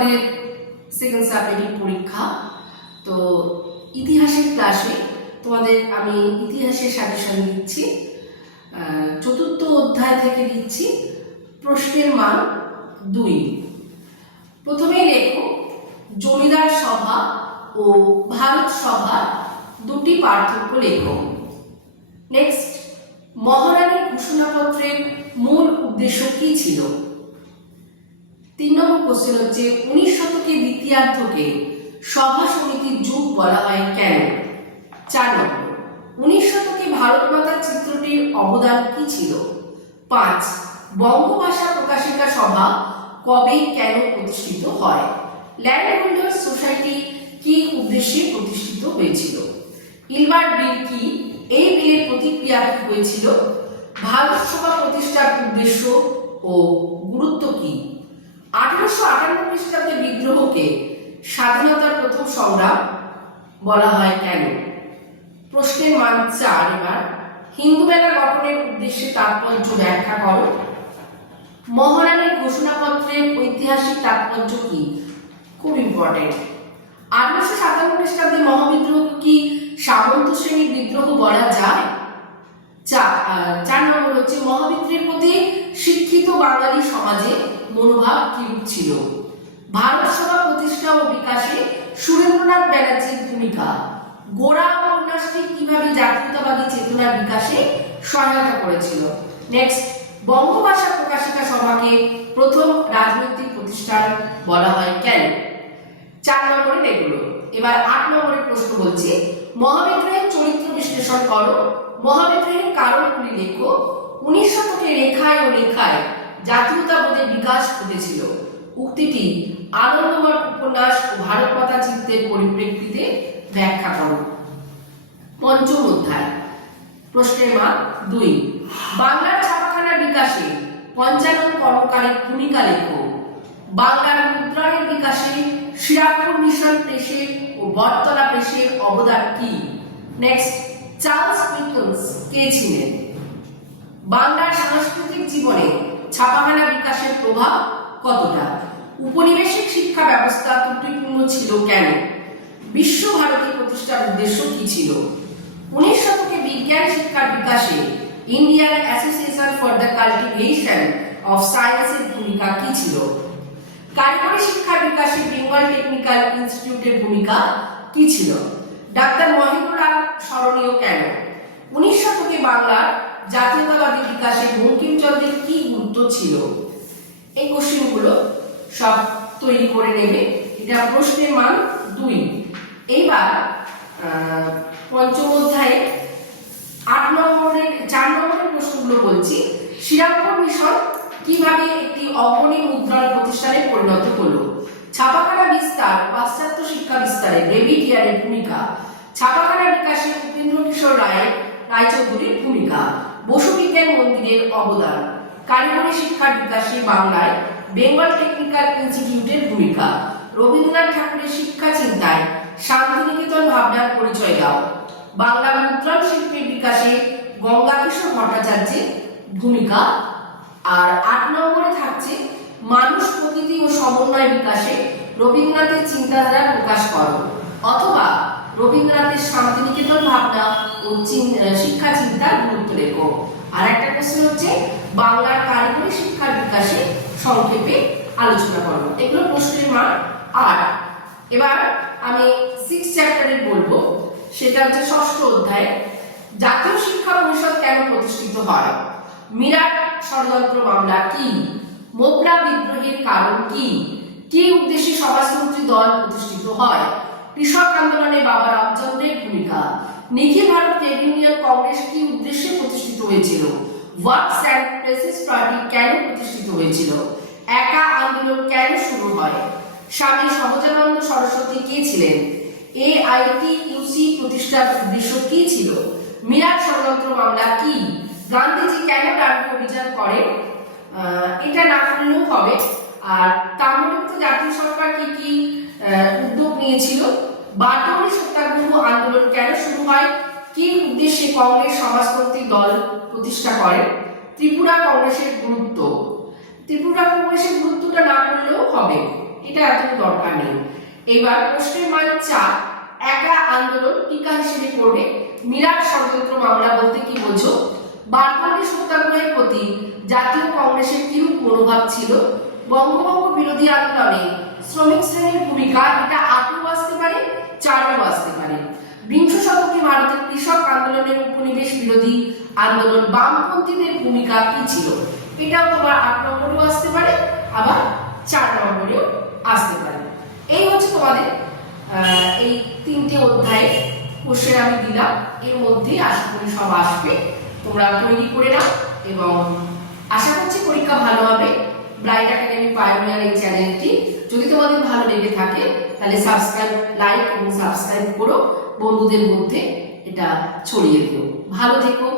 তোমাদের সেকেন্ড সাবজেক্টের পরীক্ষা। তো ইতিহাসের ক্লাসে তোমাদের আমি ইতিহাসের সাজেশন দিচ্ছি। চতুর্থ অধ্যায় থেকে দিচ্ছি। প্রশ্নের মান 2। প্রথমেই লেখো জমিদার সভা ও ভারত সভার দুটি পার্থক্য লেখো। নেক্সট, মহারানীর ঘোষণাপত্রের মূল উদ্দেশ্য কি ছিল? 3 নম্বর কোশ্চেন হচ্ছে 19 শতকের দ্বিতীয়ার্ধকে সভা সমিতির যুগ বলা হয় কেন? 4 নম্বর, 19 শতকে ভারত মাতার চিত্রটির অবদান কি ছিল? 5, বঙ্গভাষা প্রকাশিকা সভা কবে কেন প্রতিষ্ঠিত হয়? ল্যান্ড হোল্ডার্স সোসাইটি কি উদ্দেশ্যে প্রতিষ্ঠিত হয়েছিল? ইলবার্ট বিল কি? এই বিলের প্রতিক্রিয়া কি হয়েছিল? ভারত সভা প্রতিষ্ঠার উদ্দেশ্য ও গুরুত্ব কি? 1858 খ্রিস্টাব্দে বিদ্রোহকে স্বাধীনতার প্রথম সংগ্রাম বলা হয় কেন? প্রশ্নের মান 4। এবার হিন্দু মেলা গঠনের উদ্দেশ্যে তাৎপর্য ব্যাখ্যা করো। মহারানীর ঘোষণাপত্রের ঐতিহাসিক তাৎপর্য কি? খুব ইম্পর্টেন্ট। 1857 খ্রিস্টাব্দে মহাবিদ্রোহ কি সামন্ত শ্রেণীর বিদ্রোহ বলা যায়? 4 নম্বর হচ্ছে মহাবিদ্রোহের প্রতি শিক্ষিত বাঙালি সমাজে মনোভাব কিরূপ ছিল? ভারত সভা প্রতিষ্ঠা ও বিকাশে সুরেন্দ্রনাথ ব্যানার্জির ভূমিকা। গোরা উপন্যাসটি কিভাবে জাতীয়তাবাদী চেতনার বিকাশে সহায়তা করেছিল? নেক্সট, বঙ্গভাষা প্রকাশিকা সভাকে প্রথম রাজনৈতিক প্রতিষ্ঠান বলা হয় কেন? 4 নম্বরে এগুলো। এবার 8 নম্বরের প্রশ্ন বলছি মহাবিদ্রোহের চরিত্র বিশ্লেষণ করো। মহাবিদ্রোহের কারণগুলি লেখো। 19 শতকে রেখায় ও লেখায় জাতীয়তাবোধের বিকাশ ঘটেছিল। উক্তিটি আনন্দমঠ উপন্যাস ও ভারত মাতা চিত্রের পরিপ্রেক্ষিতে ব্যাখ্যা করো। পঞ্চম অধ্যায়, প্রশ্নের মান 2। বাংলার ছাপাখানার বিকাশে পঞ্চানন কর্মকারীর ভূমিকা লেখো। বাংলার মুদ্রণের বিকাশে শ্রীরামপুর মিশন প্রেসের ও বটতলা প্রেসের অবদান কি? নেক্সট, চার্লস ডিকেন্স কে ছিলেন? বাংলার সাংস্কৃতিক জীবনে ছাপাখানা বিকাশের প্রভাব কতটা? উপনিবেশিক শিক্ষা ব্যবস্থা ত্রুটিপূর্ণ ছিল কেন? বিশ্বভারতী প্রতিষ্ঠার উদ্দেশ্য কি ছিল? 19 শতকে বিজ্ঞান শিক্ষার বিকাশে Indian association for the cultivation of সায়েন্সের ভূমিকা কি ছিল? কারিগরি শিক্ষার বিকাশে বেঙ্গল টেকনিক্যাল ইনস্টিটিউটের ভূমিকা কি ছিল? ডাক্তার মহেন্দ্রলাল স্মরণীয় কেন? 19 শতকে বাংলার জাতীয়তাবাদী বিকাশে বঙ্কিমচন্দ্রের কি গুরুত্ব ছিল? এই কোশ্চেনগুলো সব তৈরি করে নেবে। এটা প্রশ্নের মান 2। এইবার পঞ্চম অধ্যায়ে 4 নম্বরের প্রশ্নগুলো বলছি। শ্রীরামপুর মিশন কিভাবে একটি অগ্রণী মুদ্রণ প্রতিষ্ঠানে পরিণত হলো? ছাপাখানা বিস্তার পাশ্চাত্য শিক্ষা বিস্তারে ডেভিড ইয়ারের ভূমিকা। ছাপাখানা বিকাশে উপেন্দ্র কিশোর রায়চৌধুরীর ভূমিকা। বসু বিজ্ঞান মন্দিরের অবদান। কারিগরি শিক্ষার বিকাশে বাংলায় বেঙ্গল টেকনিক্যাল ইনস্টিটিউটের ভূমিকা। রবীন্দ্রনাথ ঠাকুরের শিক্ষা চিন্তায় শান্তিনিকেতন ভাবনার পরিচয় দাও। বাংলা মুদ্রণ শিল্পের বিকাশে গঙ্গাকিশোর ভট্টাচার্যের ভূমিকা। আর 8 নম্বরে থাকছে মানুষ প্রকৃতি ও সমন্বয় বিকাশে রবীন্দ্রনাথের চিন্তাধারা প্রকাশ করো, অথবা রবীন্দ্রনাথের শান্তিনিকেতন ভাবনা ও শিক্ষা চিন্তার গুরুত্ব লেখো। আর একটা কোশ্চেন হচ্ছে বাংলার কারিগরি শিক্ষার বিকাশে সংক্ষেপে আলোচনা করো। এগুলো প্রশ্নের মান 8। এবার আমি 6 চ্যাপ্টারে বলবো, সেটা হচ্ছে 6ষ্ঠ অধ্যায় জাতীয় শিক্ষা পরিষদ কেন প্রতিষ্ঠিত হয়? মিরাট ষড়যন্ত্র মামলা কি? মোগরা বিদ্রোহের কারণ কি? কি উদ্দেশ্যে সমাজতন্ত্রী দল প্রতিষ্ঠিত হয়? কৃষক আন্দোলনে বাবা রামচন্দ্রের ভূমিকা। নিখিল ভারত ট্রেড ইউনিয়ন কংগ্রেস কি উদ্দেশ্যে প্রতিষ্ঠিত হয়েছিল? ওয়ার্কস অ্যান্ড প্রেসেস পার্টি কেন প্রতিষ্ঠিত হয়েছিল? একা আন্দোলন কেন শুরু হয়? স্বামী সহজানন্দ সরস্বতী কে ছিলেন? AITUC প্রতিষ্ঠার উদ্দেশ্য কি ছিল? মিরাট ষড়যন্ত্র মামলা কি? গান্ধীজি কেন টার্গেট অভিযান করেন? এটা না করলেও হবে। আর তাম্রলিপ্ত জাতীয় সরকার কি কি উদ্যোগ নিয়েছিল? বারডোলি সত্যাগ্রহ আন্দোলন কেন শুরু হয়? কি উদ্দেশ্যে কংগ্রেস সমাজতন্ত্রী দল প্রতিষ্ঠা করে? ত্রিপুরা কংগ্রেসের গুরুত্ব। ত্রিপুরা কংগ্রেসের গুরুত্বটা না করলেও হবে। এটা এত দরকার নেই। এবার প্রশ্নের মান 4, একা আন্দোলন টিকা হিসেবে পড়বে। মিরাট ষড়যন্ত্র মামলা বলতে কি বোঝো? বারকোয়ারি সত্যাগ্রহের প্রতি জাতীয় কংগ্রেসের কিরূপ মনোভাব ছিল? বঙ্গভঙ্গ বিরোধী আন্দোলনে শ্রমিক শ্রেণীর ভূমিকা, এটা 8ও আসতে পারে, 4ও আসতে পারে। বিংশ শতকে ভারতের কৃষক আন্দোলনের উপনিবেশ বিরোধী আন্দোলন বামপন্থীদের ভূমিকা কি ছিল? এটাও তোমার 8 নম্বরেও আসতে পারে, আবার 4 নম্বরেও আসতে পারে। এই হচ্ছে তোমাদের এই 3টে অধ্যায়ে কোশ্চেন আমি দিলাম। এর মধ্যে আশা করি সব আসবে, তোমরা তৈরি করে নাও এবং আশা করছি পরীক্ষা ভালো হবে। ব্রাইট একাডেমি পায়োনিয়ার এই চ্যানেলটি যদি তোমাদের ভালো লেগে থাকে তাহলে লাইক এবং সাবস্ক্রাইব করো, বন্ধুদের মধ্যে এটা ছড়িয়ে দিও। ভালো থেকো।